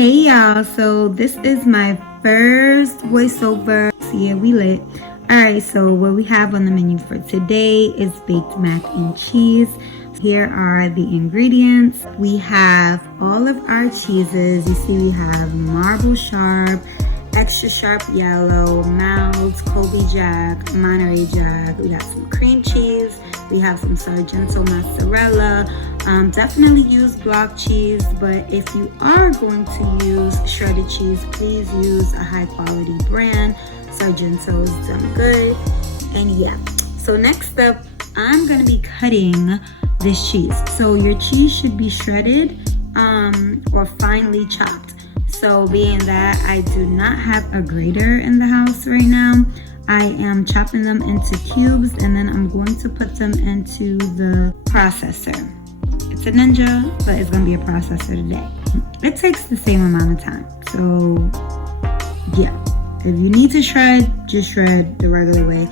Hey y'all, so this is my first voiceover. So yeah, we lit. Alright, so what we have on the menu for today is baked mac and cheese. Here are the ingredients. We have all of our cheeses. You see we have marble sharp, extra sharp yellow, Mounds, Colby Jack, Monterey Jack. We got some cream cheese. We have some Sargento mozzarella. Definitely use block cheese, but if you are going to use shredded cheese, please use a high quality brand. Sargento is done good. And yeah, so next up, I'm gonna be cutting this cheese. So your cheese should be shredded or finely chopped. So being that I do not have a grater in the house right now, I am chopping them into cubes and then I'm going to put them into the processor. It's a Ninja, but it's gonna be a processor today. It takes the same amount of time. So yeah, if you need to shred, just shred the regular way.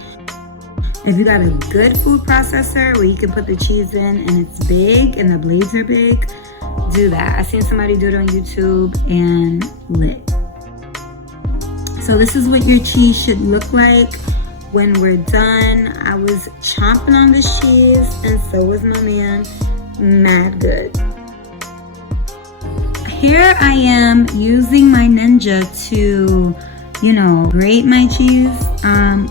If you got a good food processor where you can put the cheese in and it's big and the blades are big, do that. I seen somebody do it on YouTube and lit. So this is what your cheese should look like when we're done. I was chomping on this cheese and so was my man. Mad good. Here I am using my Ninja to, grate my cheese.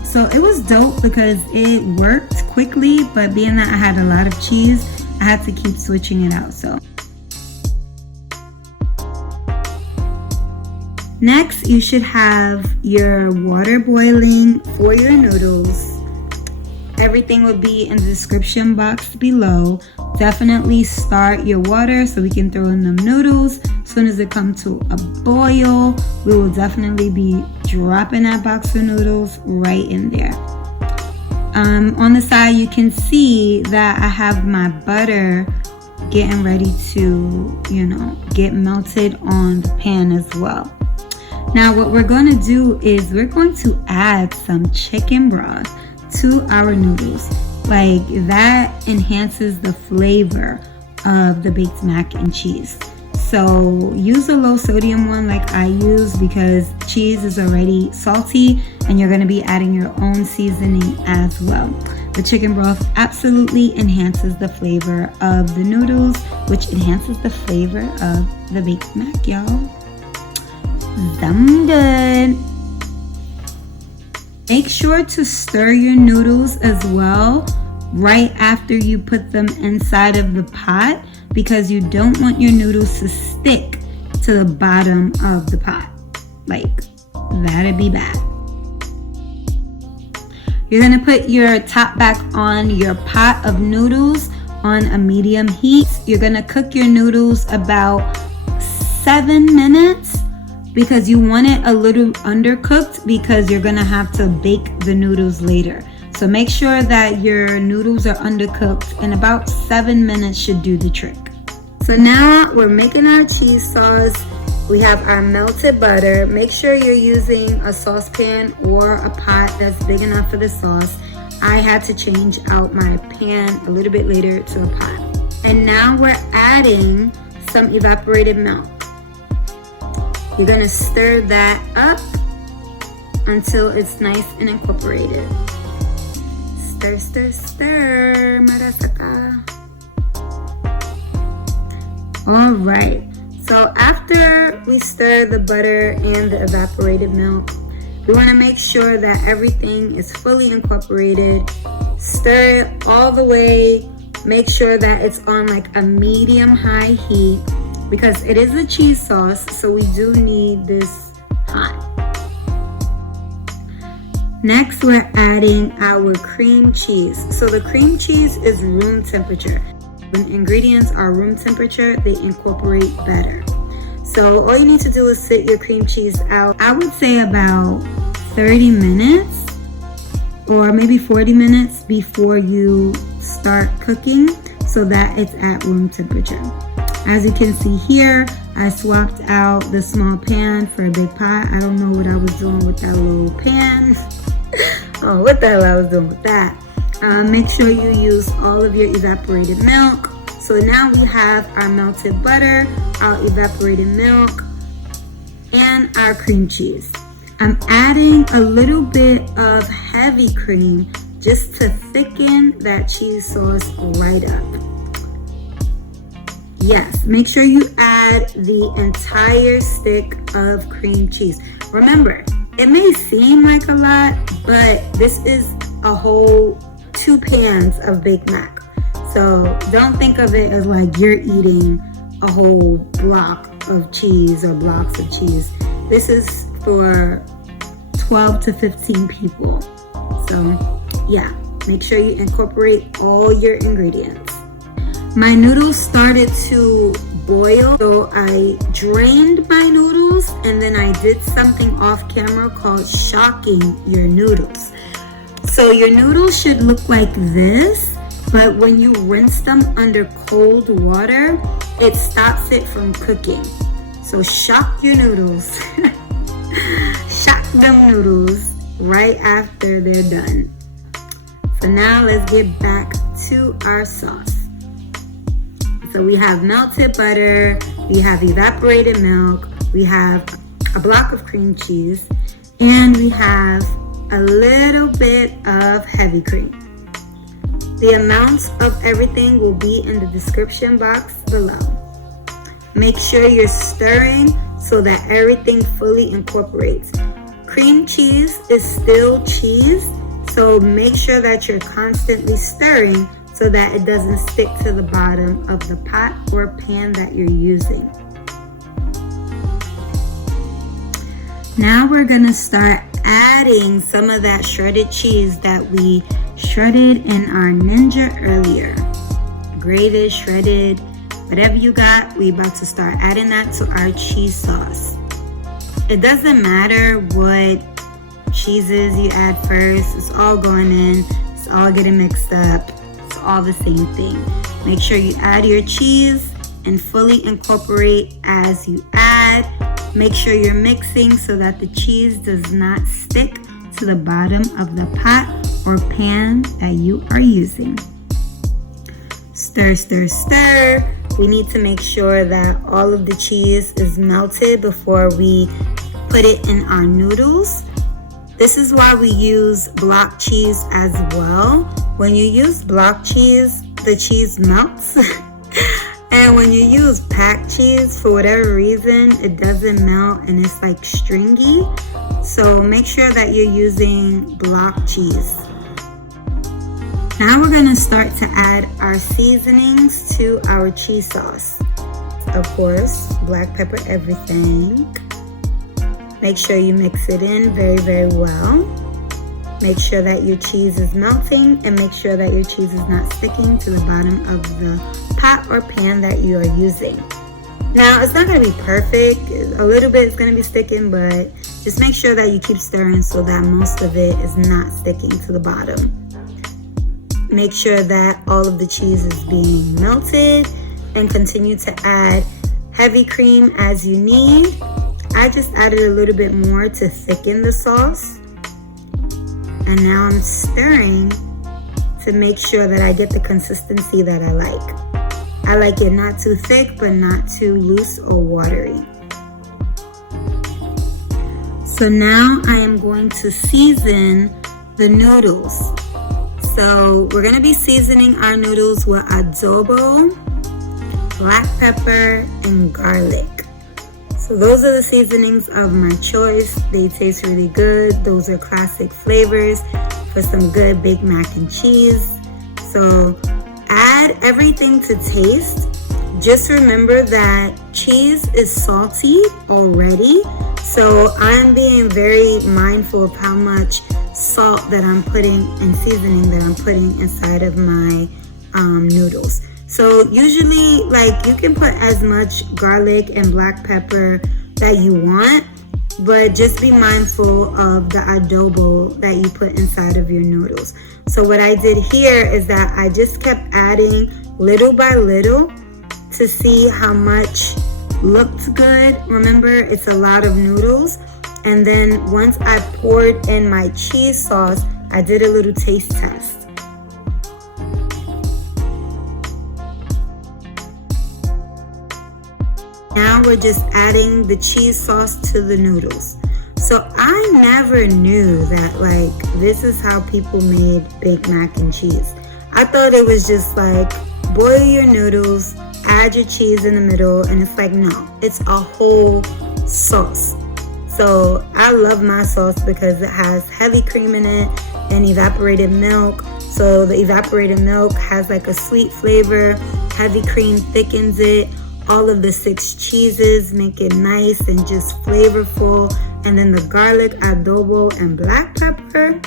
So it was dope because it worked quickly, but being that I had a lot of cheese, I had to keep switching it out. So next, you should have your water boiling for your noodles. Everything will be in the description box below. Definitely start your water so we can throw in them noodles. As soon as it comes to a boil, we will definitely be dropping that box of noodles right in there. On the side, you can see that I have my butter getting ready to, get melted on the pan as well. Now what we're going to do is we're going to add some chicken broth to our noodles. Like that enhances the flavor of the baked mac and cheese. So use a low sodium one like I use because cheese is already salty and you're going to be adding your own seasoning as well. The chicken broth absolutely enhances the flavor of the noodles, which enhances the flavor of the baked mac, y'all. Damn good. Make sure to stir your noodles as well right after you put them inside of the pot because you don't want your noodles to stick to the bottom of the pot. Like, that'd be bad. You're gonna put your top back on your pot of noodles on a medium heat. You're gonna cook your noodles about 7 minutes because you want it a little undercooked because you're gonna have to bake the noodles later. So make sure that your noodles are undercooked and about 7 minutes should do the trick. So now we're making our cheese sauce. We have our melted butter. Make sure you're using a saucepan or a pot that's big enough for the sauce. I had to change out my pan a little bit later to a pot. And now we're adding some evaporated milk. You're gonna stir that up until it's nice and incorporated. Stir, stir, stir, marasaka. All right, so after we stir the butter and the evaporated milk, we wanna make sure that everything is fully incorporated. Stir it all the way. Make sure that it's on like a medium-high heat because it is a cheese sauce, so we do need this hot. Next, we're adding our cream cheese. So the cream cheese is room temperature. When ingredients are room temperature, they incorporate better. So all you need to do is sit your cream cheese out. I would say about 30 minutes or maybe 40 minutes before you start cooking so that it's at room temperature. As you can see here, I swapped out the small pan for a big pot. I don't know what I was doing with that little pan. Oh, what the hell I was doing with that. Make sure you use all of your evaporated milk. So now we have our melted butter, our evaporated milk, and our cream cheese. I'm adding a little bit of heavy cream just to thicken that cheese sauce right up. Yes, make sure you add the entire stick of cream cheese. Remember, it may seem like a lot, but this is a whole 2 pans of baked mac. So don't think of it as like you're eating a whole block of cheese or blocks of cheese. This is for 12 to 15 people. So yeah, make sure you incorporate all your ingredients. My noodles started to boil, so I drained my noodles and then I did something off camera called shocking your noodles. So your noodles should look like this, but when you rinse them under cold water, it stops it from cooking. So shock your noodles. Shock them noodles right after they're done. So now let's get back to our sauce. So we have melted butter, we have evaporated milk, we have a block of cream cheese, and we have a little bit of heavy cream. The amounts of everything will be in the description box below. Make sure you're stirring so that everything fully incorporates. Cream cheese is still cheese, so make sure that you're constantly stirring so that it doesn't stick to the bottom of the pot or pan that you're using. Now we're gonna start adding some of that shredded cheese that we shredded in our Ninja earlier. Grated, shredded, whatever you got, we about to start adding that to our cheese sauce. It doesn't matter what cheeses you add first, it's all going in, it's all getting mixed up. All the same thing. Make sure you add your cheese and fully incorporate as you add. Make sure you're mixing so that the cheese does not stick to the bottom of the pot or pan that you are using. Stir, stir, stir. We need to make sure that all of the cheese is melted before we put it in our noodles. This is why we use block cheese as well. When you use block cheese, the cheese melts. And when you use packed cheese, for whatever reason, it doesn't melt and it's like stringy. So make sure that you're using block cheese. Now we're gonna start to add our seasonings to our cheese sauce. Of course, black pepper, everything. Make sure you mix it in very, very well. Make sure that your cheese is melting and make sure that your cheese is not sticking to the bottom of the pot or pan that you are using. Now, it's not going to be perfect. A little bit is going to be sticking, but just make sure that you keep stirring so that most of it is not sticking to the bottom. Make sure that all of the cheese is being melted and continue to add heavy cream as you need. I just added a little bit more to thicken the sauce. And now I'm stirring to make sure that I get the consistency that I like. I like it not too thick, but not too loose or watery. So now I am going to season the noodles. So we're going to be seasoning our noodles with adobo, black pepper, and garlic. So those are the seasonings of my choice. They taste really good. Those are classic flavors for some good baked mac and cheese. So add everything to taste. Just remember that cheese is salty already. So I'm being very mindful of how much salt that I'm putting and seasoning that I'm putting inside of my noodles. So usually, like, you can put as much garlic and black pepper that you want, but just be mindful of the adobo that you put inside of your noodles. So what I did here is that I just kept adding little by little to see how much looked good. Remember, it's a lot of noodles. And then once I poured in my cheese sauce, I did a little taste test. Now we're just adding the cheese sauce to the noodles. So I never knew that like this is how people made baked mac and cheese. I thought it was just like boil your noodles, add your cheese in the middle, and it's like no, it's a whole sauce. So I love my sauce because it has heavy cream in it and evaporated milk. So the evaporated milk has like a sweet flavor, heavy cream thickens it. All of the 6 cheeses make it nice and just flavorful. And then the garlic, adobo, and black pepper,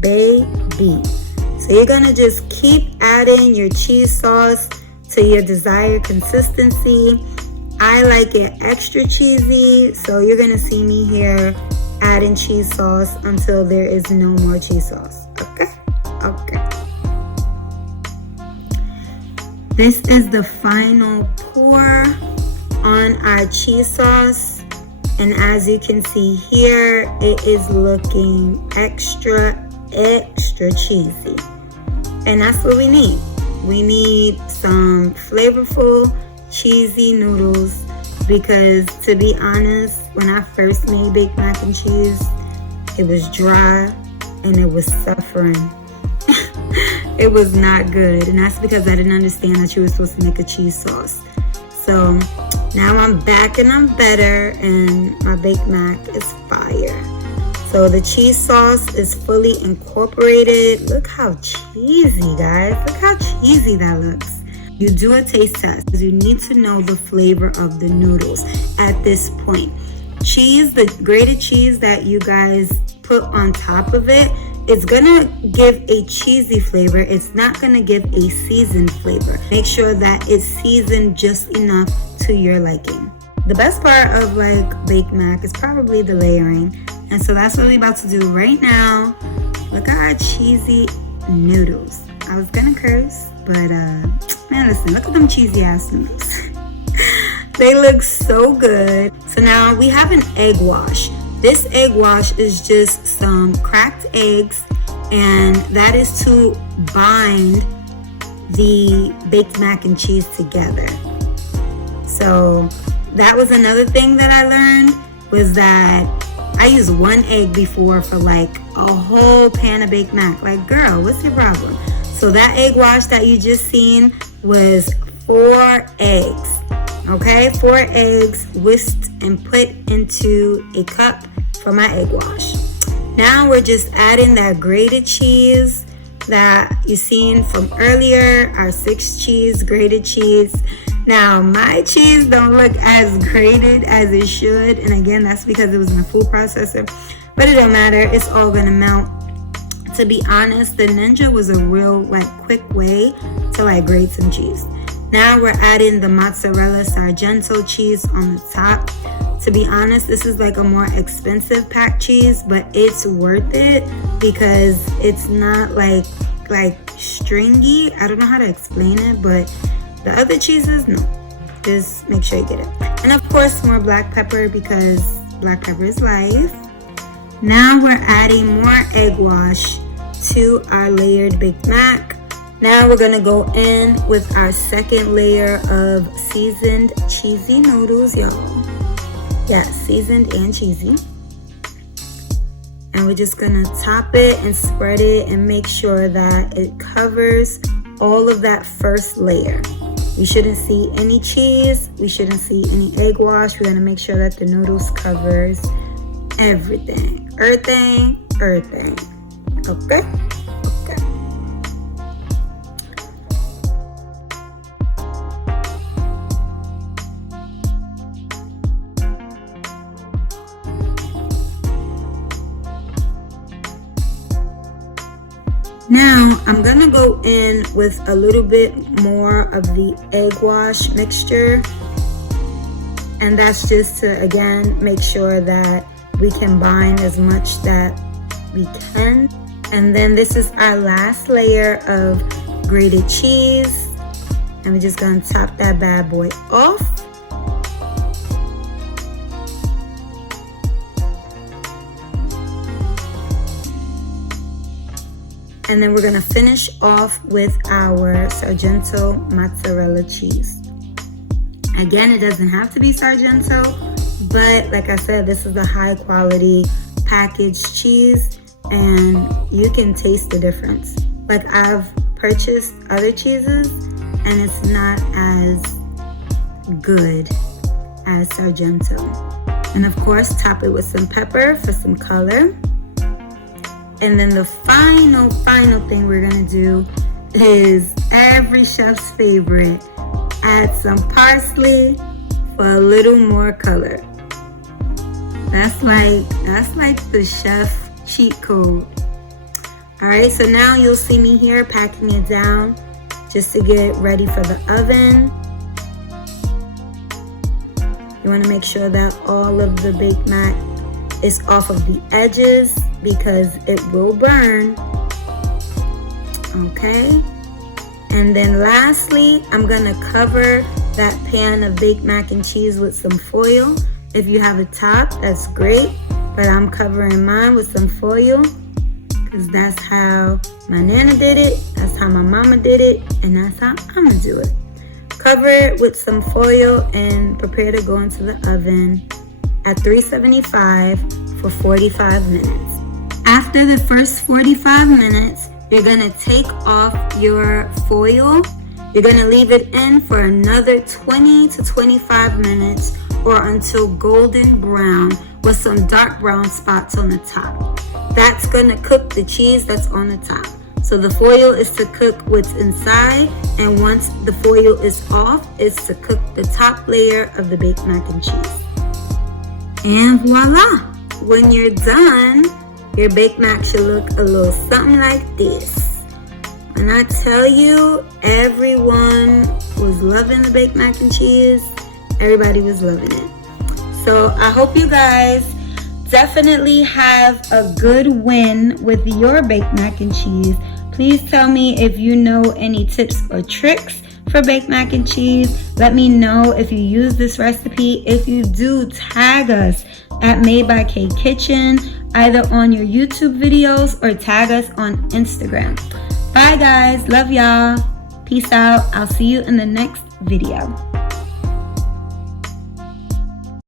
baby. So you're gonna just keep adding your cheese sauce to your desired consistency. I like it extra cheesy, so you're gonna see me here adding cheese sauce until there is no more cheese sauce. Okay. This is the final pour on our cheese sauce. And as you can see here, it is looking extra cheesy. And that's what we need. We need some flavorful, cheesy noodles because to be honest, when I first made baked mac and cheese, it was dry and it was suffering. It was not good, and that's because I didn't understand that you were supposed to make a cheese sauce. So now I'm back and I'm better, and my baked mac is fire. So the cheese sauce is fully incorporated. Look how cheesy, guys. Look how cheesy that looks. You do a taste test because you need to know the flavor of the noodles at this point. Cheese, the grated cheese that you guys put on top of it, it's gonna give a cheesy flavor. It's not gonna give a seasoned flavor. Make sure that it's seasoned just enough to your liking. The best part of like baked mac is probably the layering. And so that's what we're about to do right now. Look at our cheesy noodles. I was gonna curse, but man, listen, look at them cheesy ass noodles. They look so good. So now we have an egg wash. This egg wash is just some cracked eggs, and that is to bind the baked mac and cheese together. So that was another thing that I learned, was that I used 1 egg before for like a whole pan of baked mac. Like, girl, what's your problem? So that egg wash that you just seen was 4 eggs. Okay, 4 eggs whisked and put into a cup for my egg wash. Now we're just adding that grated cheese that you seen from earlier, our 6 cheese grated cheese. Now my cheese don't look as grated as it should, and again that's because it was in a food processor, but it don't matter, it's all gonna melt. To be honest, the Ninja was a real like quick way to like grate some cheese. Now we're adding the mozzarella Sargento cheese on the top. To be honest, this is like a more expensive packed cheese, but it's worth it because it's not like stringy. I don't know how to explain it, but the other cheeses, no. Just make sure you get it. And of course, more black pepper because black pepper is life. Now we're adding more egg wash to our layered baked mac. Now we're gonna go in with our second layer of seasoned cheesy noodles, y'all. Yeah, seasoned and cheesy. And we're just gonna top it and spread it and make sure that it covers all of that first layer. We shouldn't see any cheese. We shouldn't see any egg wash. We're gonna make sure that the noodles covers everything. Everything. Okay? Now, I'm gonna go in with a little bit more of the egg wash mixture. And that's just to, again, make sure that we can bind as much that we can. And then this is our last layer of grated cheese. And we're just gonna top that bad boy off. And then we're gonna finish off with our Sargento mozzarella cheese. Again, it doesn't have to be Sargento, but like I said, this is a high quality packaged cheese and you can taste the difference. Like I've purchased other cheeses and it's not as good as Sargento. And of course, top it with some pepper for some color. And then the final thing we're gonna do is every chef's favorite. Add some parsley for a little more color. That's like the chef cheat code. All right, so now you'll see me here packing it down just to get ready for the oven. You want to make sure that all of the baked mac is off of the edges because it will burn. Okay. And then lastly, I'm gonna cover that pan of baked mac and cheese with some foil. If you have a top, that's great, but I'm covering mine with some foil because that's how my nana did it, that's how my mama did it, and that's how I'm gonna do it. Cover it with some foil and prepare to go into the oven at 375 for 45 minutes. After the first 45 minutes, you're gonna take off your foil. You're gonna leave it in for another 20 to 25 minutes or until golden brown with some dark brown spots on the top. That's gonna cook the cheese that's on the top. So the foil is to cook what's inside, and once the foil is off, it's to cook the top layer of the baked mac and cheese. And voila! When you're done, your baked mac should look a little something like this. When I tell you, everyone was loving the baked mac and cheese. Everybody was loving it. So I hope you guys definitely have a good win with your baked mac and cheese. Please tell me if you know any tips or tricks for baked mac and cheese. Let me know if you use this recipe. If you do, tag us at Made by K Kitchen, either on your YouTube videos or tag us on Instagram. Bye guys, love y'all. Peace out. I'll see you in the next video.